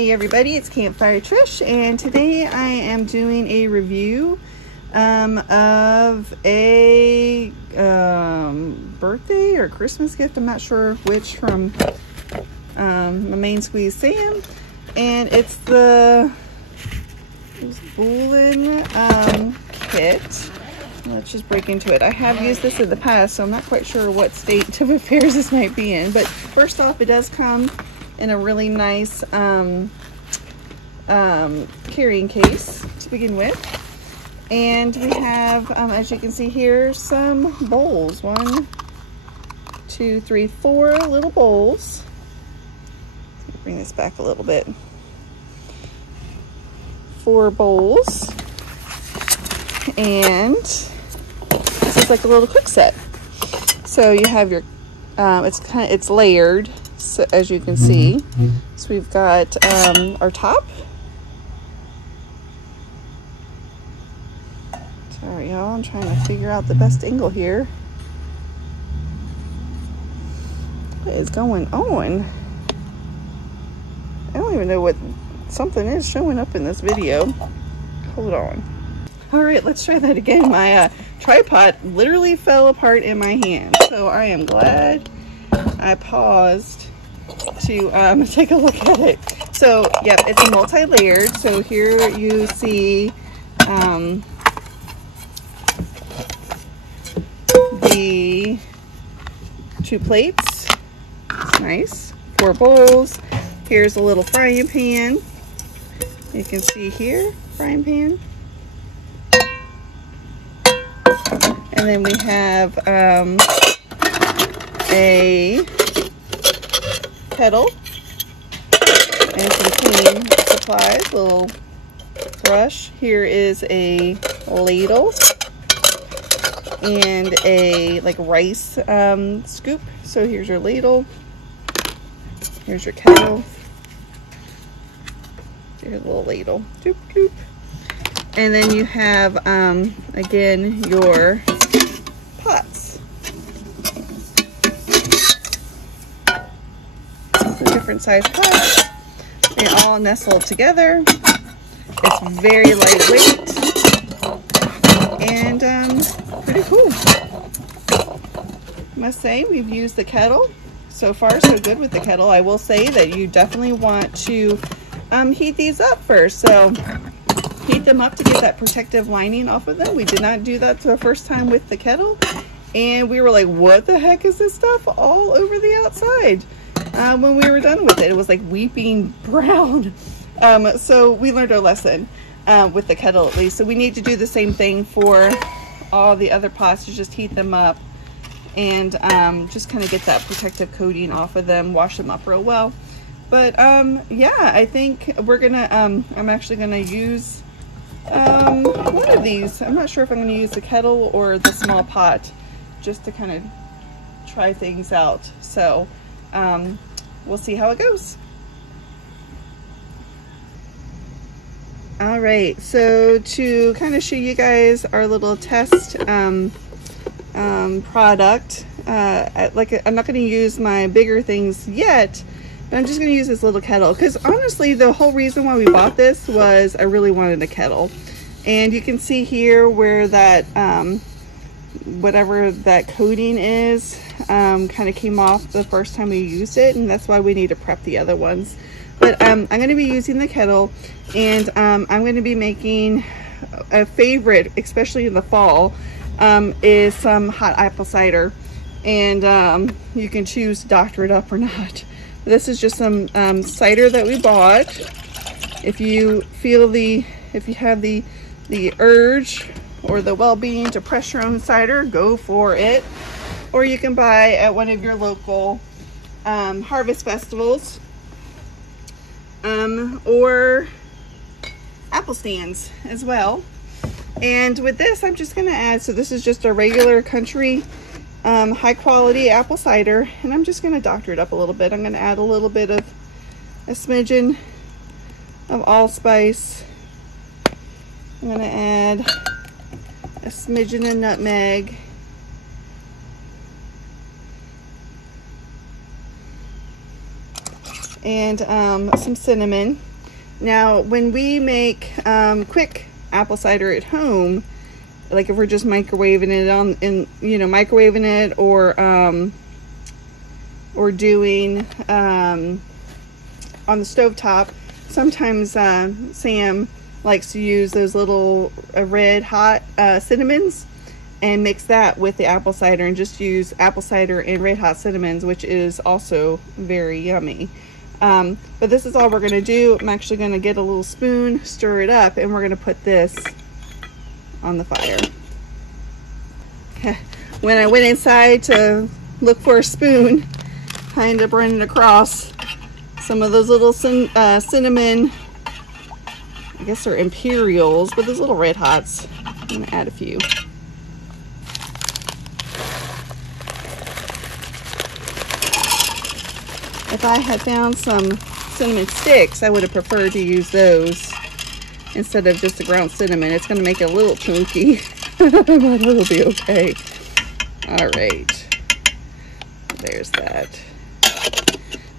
Hey everybody, it's Campfire Trish, and today I am doing a review of a birthday or Christmas gift. I'm not sure which, from my main squeeze Sam, and it's the Bulin kit. Let's just break into it. I have used this in the past, so I'm not quite sure what state of affairs this might be in, but first off, it does come in a really nice carrying case to begin with. And we have, as you can see here, some bowls. 1, 2, 3, 4 little bowls. Let me bring this back a little bit. 4 bowls. And this is like a little quick set. So you have your, it's layered. So as you can see, so we've got our top. Sorry y'all, I'm trying to figure out the best angle here. What is going on? I don't even know what something is showing up in this video. Hold on. All right, let's try that again. My tripod literally fell apart in my hand, so I am glad I paused to take a look at it. So yep, it's a multi-layered. So here you see the 2 plates. Nice. 4 bowls. Here's a little frying pan. You can see here, frying pan. And then we have a kettle and some cleaning supplies, little brush. Here is a ladle and a like rice scoop. So here's your ladle, here's your kettle, here's a little ladle, doop, doop. And then you have again your pots. Different size pots. They all nestled together. It's very lightweight and pretty cool. I must say, we've used the kettle. So far, so good with the kettle. I will say that you definitely want to heat these up first. So heat them up to get that protective lining off of them. We did not do that the first time with the kettle, and we were like, what the heck is this stuff all over the outside? When we were done with it, it was like weeping brown. So we learned our lesson with the kettle, at least. So we need to do the same thing for all the other pots, to just heat them up and just kind of get that protective coating off of them, wash them up real well. But yeah, I think we're gonna I'm actually gonna use one of these. I'm not sure if I'm gonna use the kettle or the small pot, just to kind of try things out. So we'll see how it goes. All right, so to kind of show you guys our little test product, I'm not going to use my bigger things yet, but I'm just going to use this little kettle, because honestly the whole reason why we bought this was I really wanted a kettle. And you can see here where that whatever that coating is kind of came off the first time we used it, and that's why we need to prep the other ones. But I'm going to be using the kettle, and I'm going to be making a favorite, especially in the fall, is some hot apple cider. And you can choose to doctor it up or not. This is just some cider that we bought. If you feel if you have the urge or the well-being to press your own cider, go for it. Or you can buy at one of your local harvest festivals, or apple stands as well. And with this, I'm just going to add, so this is just a regular country high quality apple cider, and I'm just going to doctor it up a little bit. I'm going to add a little bit of a smidgen of allspice. I'm going to add a smidgen of nutmeg, and some cinnamon. Now, when we make quick apple cider at home, like if we're just microwaving it microwaving it, or doing on the stovetop, sometimes Sam likes to use those little red hot cinnamons and mix that with the apple cider and just use apple cider and red hot cinnamons, which is also very yummy. But this is all we're gonna do. I'm actually gonna get a little spoon, stir it up, and we're gonna put this on the fire. When I went inside to look for a spoon, I ended up running across some of those little cinnamon, I guess they're Imperials, but those little red hots. I'm gonna add a few. If I had found some cinnamon sticks, I would have preferred to use those instead of just the ground cinnamon. It's gonna make it a little chunky, but it'll be okay. All right, there's that.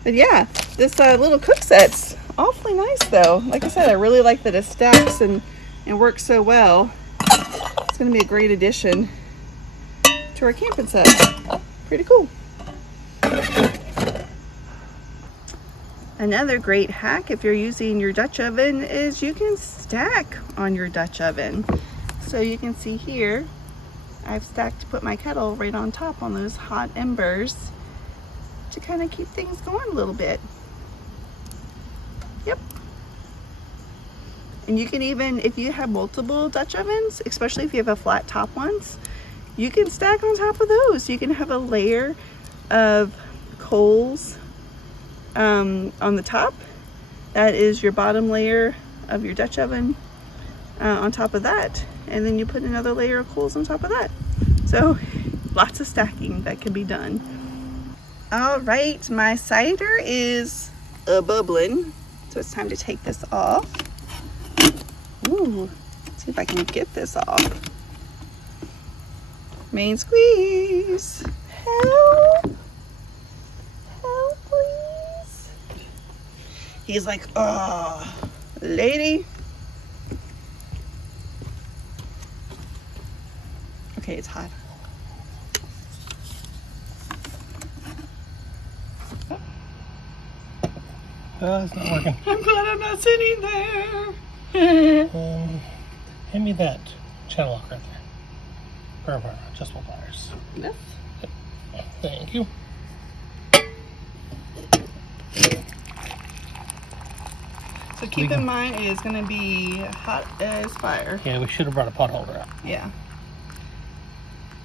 But yeah, this little cook set's awfully nice though. Like I said, I really like that it stacks and works so well. It's gonna be a great addition to our camping set. Pretty cool. Another great hack if you're using your Dutch oven is you can stack on your Dutch oven. So you can see here, I've stacked to put my kettle right on top on those hot embers to kind of keep things going a little bit. Yep. And you can even, if you have multiple Dutch ovens, especially if you have a flat top ones, you can stack on top of those. You can have a layer of coals on the top. That is your bottom layer of your Dutch oven on top of that. And then you put another layer of coals on top of that. So lots of stacking that can be done. All right, my cider is bubbling, so it's time to take this off. Ooh, let's see if I can get this off. Main squeeze. Help. Help, please. He's like, oh, lady. Okay, it's hot. It's not working. I'm glad I'm not sitting there. Hand me that channel lock right there. Or adjustable pliers. Yes. Yep. Thank you. So keep in mind it is going to be hot as fire. Yeah, we should have brought a pot holder out. Yeah.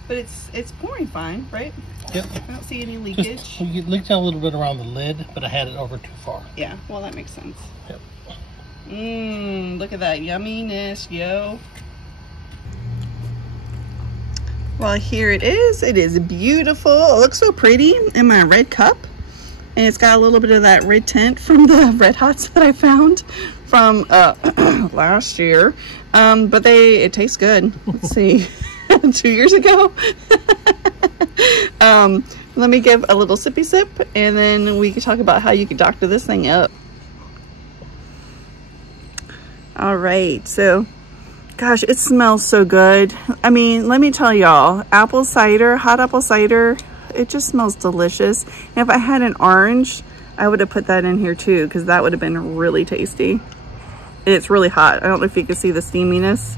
But it's pouring fine, right? Yep. I don't see any leakage. You leaked out a little bit around the lid, but I had it over too far. Yeah, well that makes sense. Yep. Mmm, look at that yumminess, yo. Well, here it is. It is beautiful. It looks so pretty in my red cup. And it's got a little bit of that red tint from the Red Hots that I found from last year. But it tastes good. Let's see. 2 years ago. Let me give a little sippy sip and then we can talk about how you can doctor this thing up. All right, so gosh, it smells so good. I mean, let me tell y'all, apple cider, hot apple cider, it just smells delicious. And if I had an orange, I would have put that in here too, because that would have been really tasty. And it's really hot. I don't know if you can see the steaminess.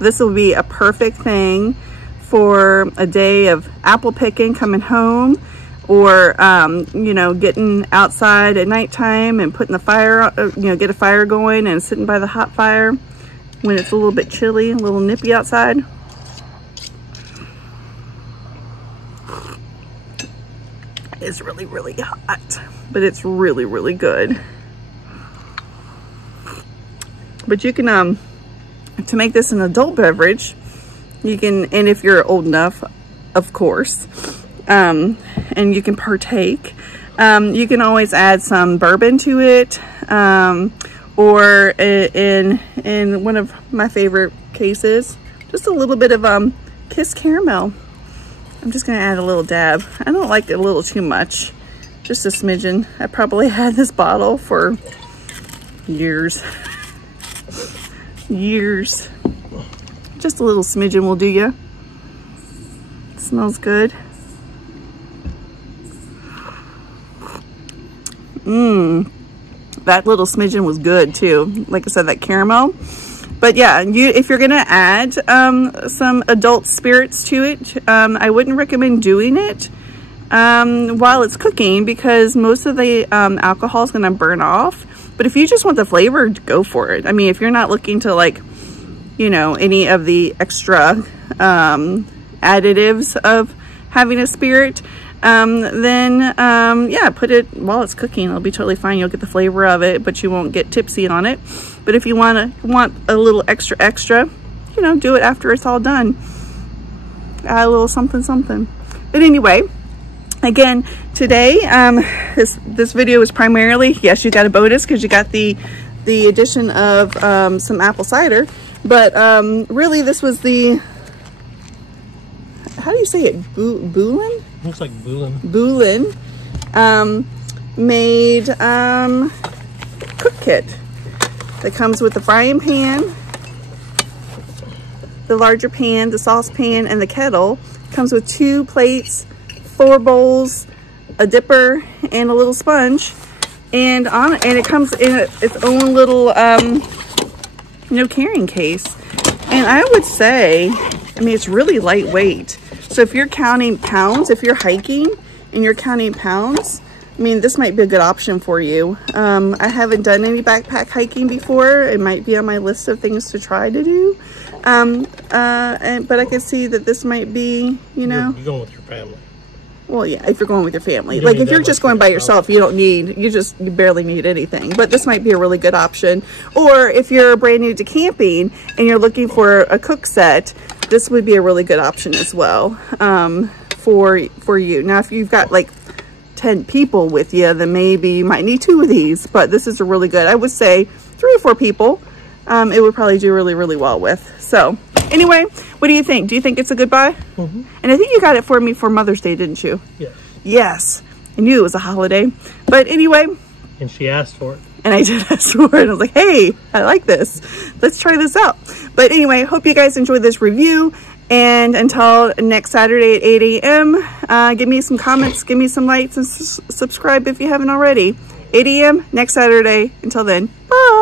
This will be a perfect thing for a day of apple picking, coming home, or you know, getting outside at nighttime and putting the fire, you know, get a fire going and sitting by the hot fire when it's a little bit chilly, a little nippy outside. It's really, really hot, but it's really, really good. But you can, to make this an adult beverage, you can, and if you're old enough, of course, and you can partake, you can always add some bourbon to it, or in one of my favorite cases, just a little bit of Kiss caramel. I'm just gonna add a little dab. I don't like it a little too much, just a smidgen. I probably had this bottle for Years. Years. Just a little smidgen will do ya. Smells good. That little smidgen was good too. Like I said, that caramel. But yeah, if you're gonna add some adult spirits to it, I wouldn't recommend doing it while it's cooking, because most of the alcohol is gonna burn off. But if you just want the flavor, go for it. I mean, if you're not looking to, like, you know, any of the extra additives of having a spirit, then yeah, put it while it's cooking. It'll be totally fine. You'll get the flavor of it, but you won't get tipsy on it. But if you want a little extra, you know, do it after it's all done. Add a little something something. But anyway, again, today this video is primarily, yes, you got a bonus because you got the addition of some apple cider, but really this was the, how do you say it, Bulin? Looks like Bulin. Bulin made cook kit that comes with the frying pan, the larger pan, the saucepan, and the kettle. Comes with 2 plates, 4 bowls, a dipper, and a little sponge, and it comes in its own little carrying case. And I would say, I mean, it's really lightweight. So if you're counting pounds, if you're hiking and you're counting pounds, I mean, this might be a good option for you. I haven't done any backpack hiking before. It might be on my list of things to try to do. But I can see that this might be, you know. You're going with your family. Well, yeah, if you're going with your family. Like, if you're just going by yourself, you barely need anything. But this might be a really good option. Or if you're brand new to camping and you're looking for a cook set, this would be a really good option as well for you. Now, if you've got like 10 people with you, then maybe you might need 2 of these. But this is a really good, I would say 3 or 4 people, it would probably do really, really well with. So anyway, what do you think? Do you think it's a good buy? Mm-hmm. And I think you got it for me for Mother's Day, didn't you? Yes. Yes. I knew it was a holiday. But anyway. And she asked for it. And I did ask for it. I was like, hey, I like this. Let's try this out. But anyway, hope you guys enjoyed this review. And until next Saturday at 8 a.m., give me some comments, give me some likes, and subscribe if you haven't already. 8 a.m. next Saturday. Until then, bye.